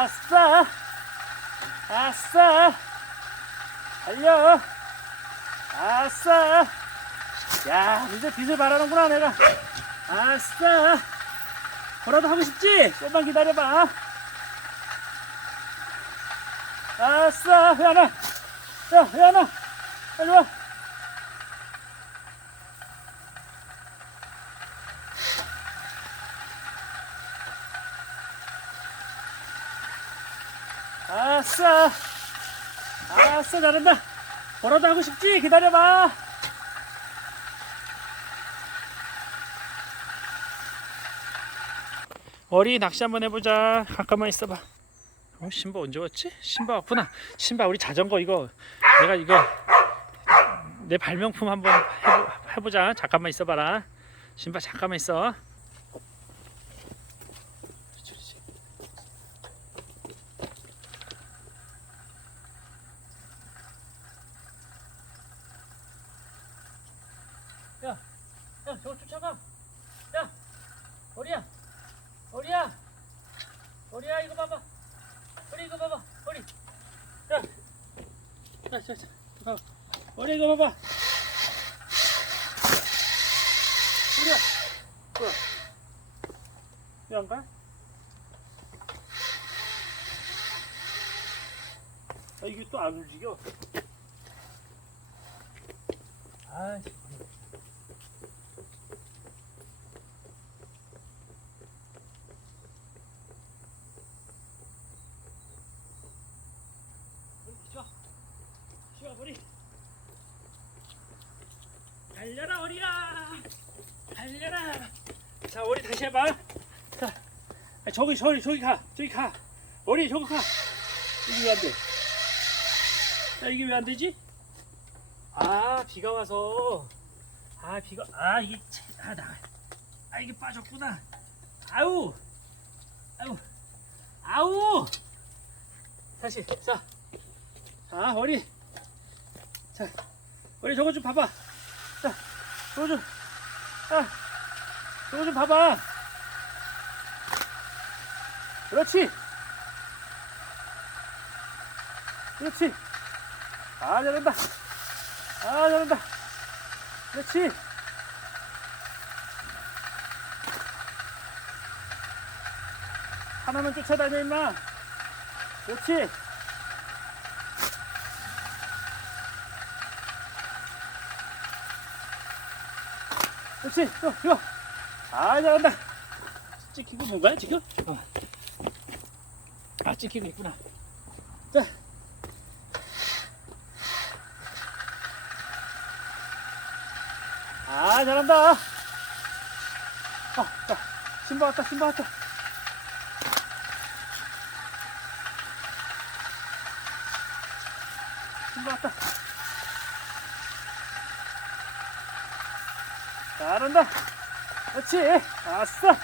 아싸 아싸 달려. 아싸. 야 이제 빛을 발하는구나 내가. 아싸. 뭐라도 하고 싶지? 좀만 기다려봐. 아싸 회하나 야 회하나 빨리 와 아싸 아싸 잘한다 뭐라도 하고 싶지? 기다려봐. 어리 낚시 한번 해보자. 잠깐만 있어봐. 어, 신바 언제 왔지? 신바 왔구나. 신바 우리 자전거 이거. 내가 이거 내 발명품 한번 해보, 해보자. 잠깐만 있어봐라. 신바 잠깐만 있어 야, 야, 저거 쫓아가. 야, 어리야, 어리야, 어리야, 이거 봐봐. 어리 이거 봐봐, 어리. 야, 야, 자, 자, 봐. 어리 이거 봐봐. 어리야, 뭐야? 왜안 가? 아, 이게 또 안 움직여. 아, 쉬어. 쉬어, 우리. 달려라, 어리야. 달려라. 자, 우리 다시 해봐. 자, 아, 저기, 저기, 저기 가. 저기 가. 어리, 저기 가. 이게 왜 안 돼? 자, 이게 왜 안 되지? 아, 비가 와서. 아, 비가, 아, 이게, 차- 아, 나. 아, 이게 빠졌구나. 아우. 아우. 아우. 다시, 자. 자, 어리. 자, 어리 저거 좀 봐봐. 자, 저거 좀. 아, 저거 좀 봐봐. 그렇지. 그렇지. 아, 잘한다. 아, 잘한다. 그렇지. 하나만 쫓아다녀, 임마. 그렇지. 그렇지. 또, 이거. 아, 잘한다. 찍히고 뭔가요, 지금? 어. 아, 찍히고 있구나. 자. 아, 잘한다. 어, 자, 신발 왔다, 신발 왔다. 신발 왔다. 잘한다. 그렇지. 아싸.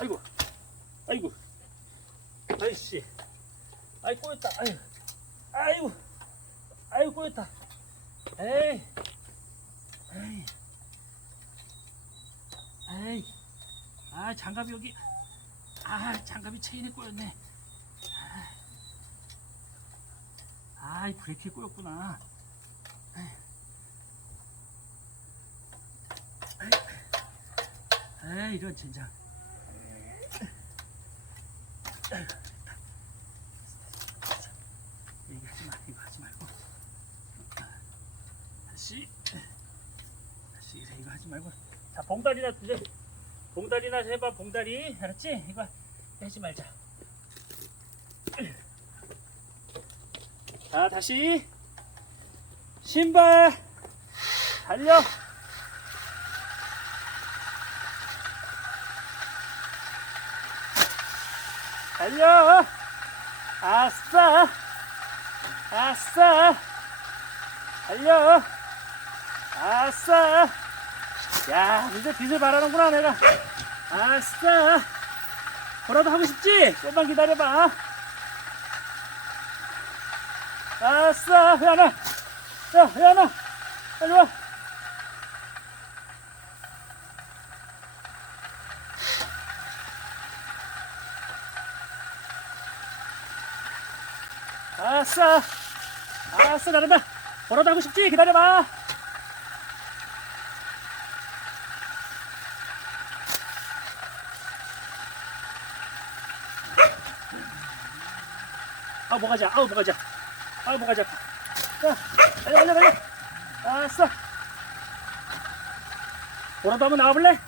아이고. 아이고. 아이씨. 아이 꼬였다. 아유. 아이고. 아이고 꼬였다. 에이. 에이. 에이. 아 장갑이 여기. 아 장갑이 체인에 꼬였네. 아, 이 브레이크에 꼬였구나. 에이, 이런 젠장. 이거 하지 마, 이거 하지 말고. 다시. 다시, 이래, 이거 하지 말고. 자, 봉다리나, 봉다리나 해봐, 봉다리. 알았지? 이거 하지 말자. 자 다시. 신발. 달려. 달려. 아싸. 아싸. 달려. 아싸. 야 이제 빛을 발하는구나 내가. 아싸. 뭐라도 하고 싶지? 좀만 기다려봐 아싸 회하나 야 회하나 빨리 와. 아싸. 아싸, 나른다. 보러도 하고 싶지? 기다려봐. 아, 뭐가지? 아우, 뭐가지? 아우, 뭐가지? 자, 달려, 달려, 달려. 아싸. 보라도 한번 나와볼래?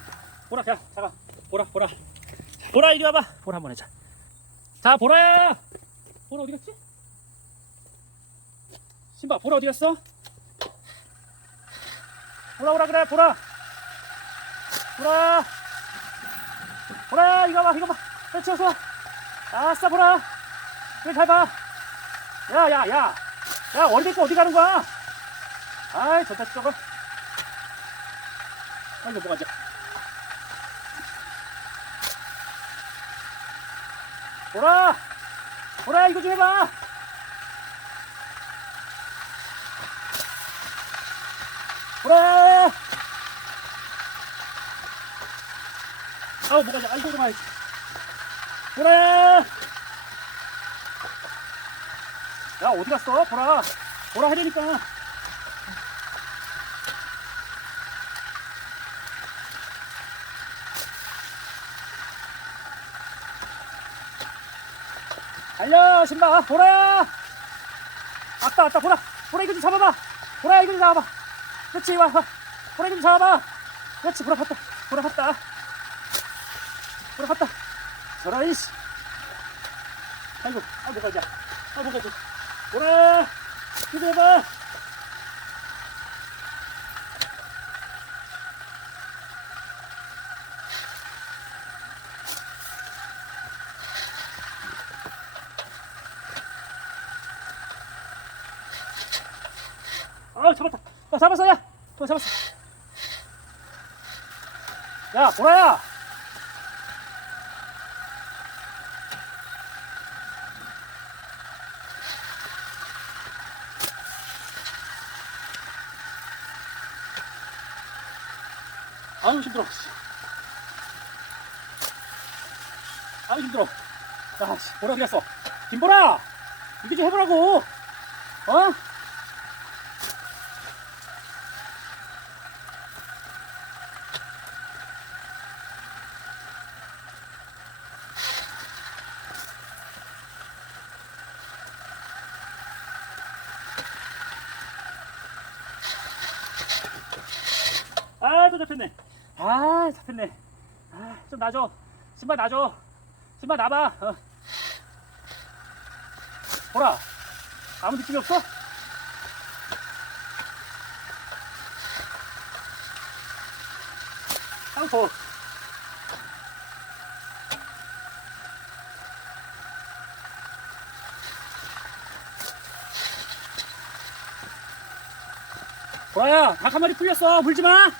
보라, 자, 잠깐. 보라, 보라. 자, 보라, 이리 와봐. 보라 한번 해자. 자, 보라야. 보라 어디 갔지? 신바, 보라 어디 갔어? 보라, 보라, 그래, 보라. 보라. 보라, 이거 봐, 이거 봐. 와. 아싸, 보라. 그래, 잘 봐. 야, 야, 야. 야, 어디 데리고 어디 가는 거야? 아이, 좋다, 저거. 뭐가 지 보라! 보라, 이거 좀 해봐! 보라! 아우, 뭐가 지 아이고, 좀 하지. 보라! 야, 어디 갔어? 보라! 보라 해야되니까. 달려 신바. 보라야. 왔다 왔다 보라 보라 이거 좀 잡아봐. 보라 이거 좀 잡아봐. 그렇지 와, 와. 보라 이거 좀 잡아봐. 그렇지 보라 봤다. 보라 봤다. 보라 봤다. 저라 이씨. 아이고 아 뭐가 이제 아 뭐가 이제 이거 해봐! 아 잡았다. 아, 잡았어 야. 어, 잡았어. 야 보라야 아유 힘들어. 아유 힘들어. 야씨 보라 갔어. 김보라! 이게 좀 해보라고. 어? 아, 또 잡혔네. 아, 잡혔네. 아, 좀 놔줘. 신발 놔줘. 신발 놔봐. 어. 보라. 아무 느낌이 없어? 더워. 보라야, 닭 한 마리 풀렸어. 물지 마.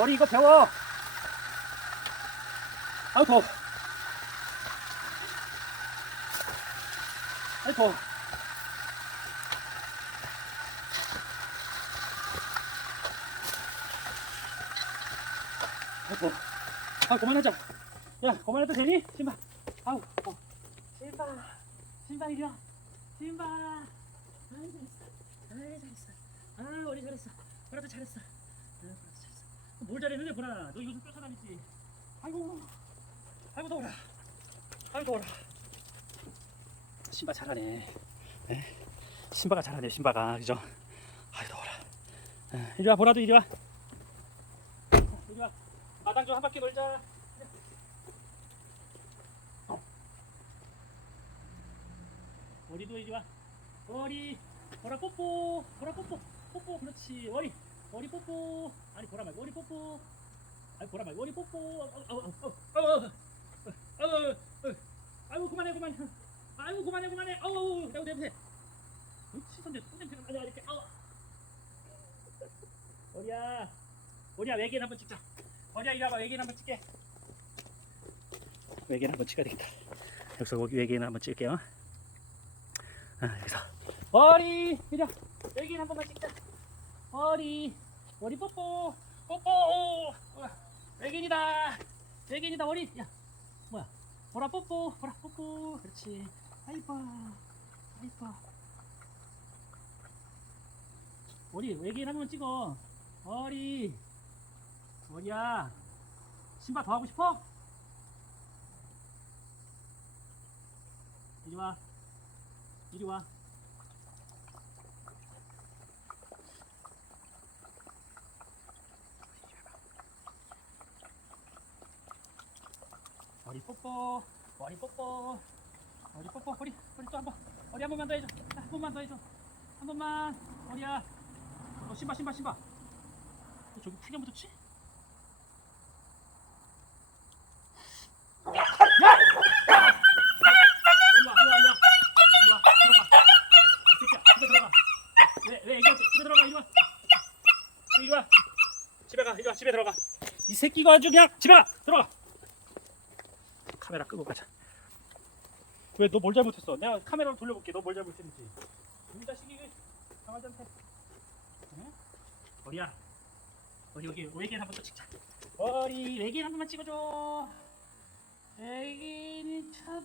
머리 이거 배워. 아우 더워. 아이 더워. 아이 더워. 아 그만하자. 야 그만해도 되니? 신발. 아우 어. 신발. 신발 이리 와. 신발. 아이 잘했어. 아이 잘했어. 아 우리 잘했어. 보라도 잘했어. 아. 뭘 잘했는데 보라 너 요즘 쫓아다녔지 아이고 아이고 더워라 아이고 더워라 신바 잘하네 에? 신바가 잘하네 신바가 그죠 아이고 더워라 에, 이리 와 보라도 이리 와 이리 와 마당 좀 한 바퀴 놀자 머리도 이리 와 머리 보라 뽀뽀 보라 뽀뽀 뽀뽀 그렇지 머리 머리 뽀뽀. 아니 보라 말고 머리 뽀뽀. 아니 보라 말고 머리 뽀뽀. 아이고 그만해 그만해. 아이고 그만해 그만해. 아우 내가 냄새. 시선 내 냄새가 나냐 이렇게. 아우. 머리야. 머리야 외계인 한번 찍자. 머리야 이리 와봐 외계인 한번 찍게. 외계인 한번 찍어야 되겠다. 여기서 외계인 한번 찍을게요. 아, 여기서. 머리 이리 와. 여기 한 번만 찍자 머리 머리 뽀뽀 뽀뽀. 외계인이다. 외계인이다 머리. 야 뭐야? 보라 뽀뽀 보라 뽀뽀. 그렇지. 아이뻐 아이뻐 머리 외계인 한 번만 찍어. 머리. 머리야. 신발 더 하고 싶어? 이리 와. 이리 와 머리 뽀뽀 머리 뽀뽀. 머리 뽀뽀 머리 머리 또 한번. 머리 한 번만 더 해줘. 자, 한 번만 더 해줘. 한 번만. 머리야. 어, 신발 신발 신발. 어, 저기 크게 묻었지? 집에 가 이리 와 집에 들어가. 이 새끼가 아주 그냥 집에 가. 들어가 카메라 끄고 가자. 왜 너 뭘 잘못했어? 내가 카메라로 돌려볼게. 너 뭘 잘못했는지. 이 자식이 강아지한테. 응? 머리야. 머리 여기 외계인 한번더 찍자. 머리 외계인 한 번만 찍어줘. 외계인이 쳐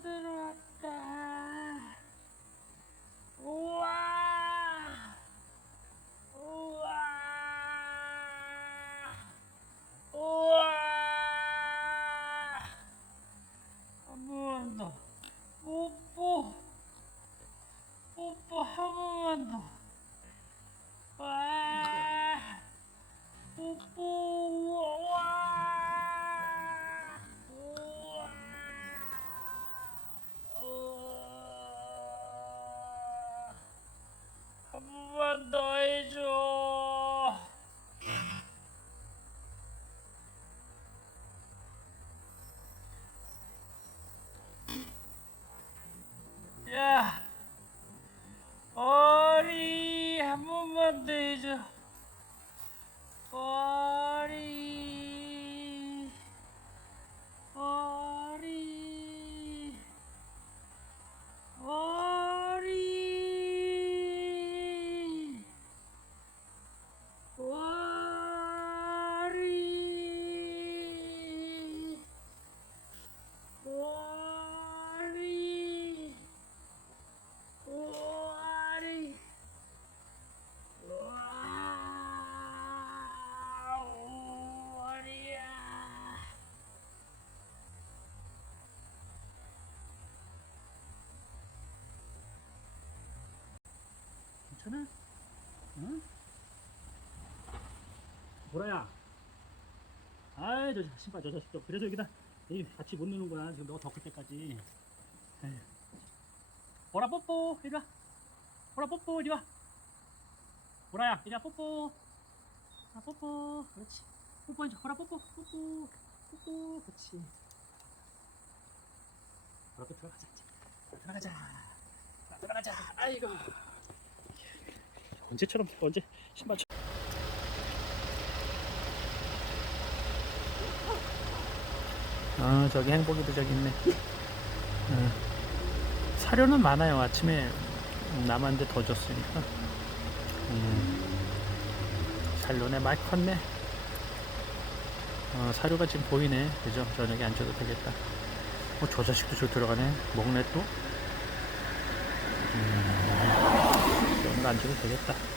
괜찮아? 응? 보라야. 아이 저 신발 저 자식도. 그래서 여기다 이 같이 못 노는 거야. 지금 너가 더클 때까지. 에휴. 보라 뽀뽀. 이리 와. 보라 뽀뽀. 이리 와. 보라야 이리 와 뽀뽀. 아 뽀뽀. 그렇지. 뽀뽀 해줘. 보라 뽀뽀. 뽀뽀. 뽀뽀. 그렇지. 보라 또 들어가자 이제. 들어가자. 자, 들어가자. 아이고 언제처럼 언제 신발 아 저기 행복이도 저기 있네. 어. 사료는 많아요. 아침에 남한테 더 줬으니까. 음. 살로네 많이 컸네. 어, 사료가 지금 보이네. 그죠? 저녁에 안 줘도 되겠다. 어, 저 자식도 저 들어가네. 먹네 또? 음. 안 줘도 되겠다